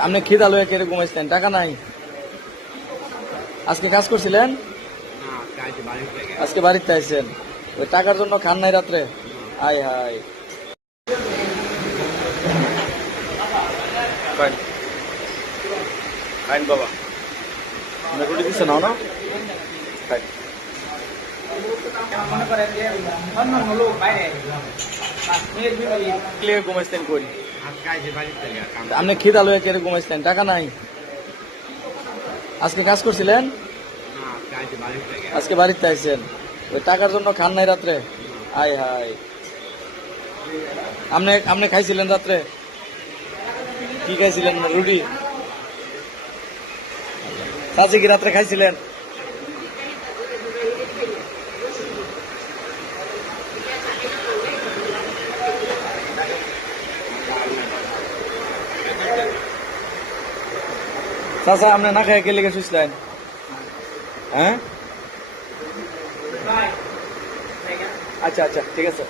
আপনি খিদা লয়ে কেড়ে ঘুমাইছেন, টাকা নাই? আজকে কাজ করছিলেন? আজকে বাড়িতে আইছেন, ওই টাকার জন্য খান নাই রাত্রে? আয় হায়। খাইন খাইন বাবা, আপনি রুটি দিচ্ছেন না? খাইন। ঘুমাইছেন কই? আপনি খিদা লয়ে কেড়ে ঘুমাইছেন, টাকা নাই? আজকে কাজ করছিলেন? আজকে বাড়িতে আইছেন, ওই টাকার জন্য খান নাই রাত্রে? আয় হায়। আপনি আপনি খাইছিলেন রাত্রে? কি খাইছিলেন? রুটি? চাচি কি রাত্রে খাইছিলেন? চাচা আপনি না খাই কে লেগে শুইছিলেন? হ্যাঁ, আচ্ছা আচ্ছা, ঠিক আছে।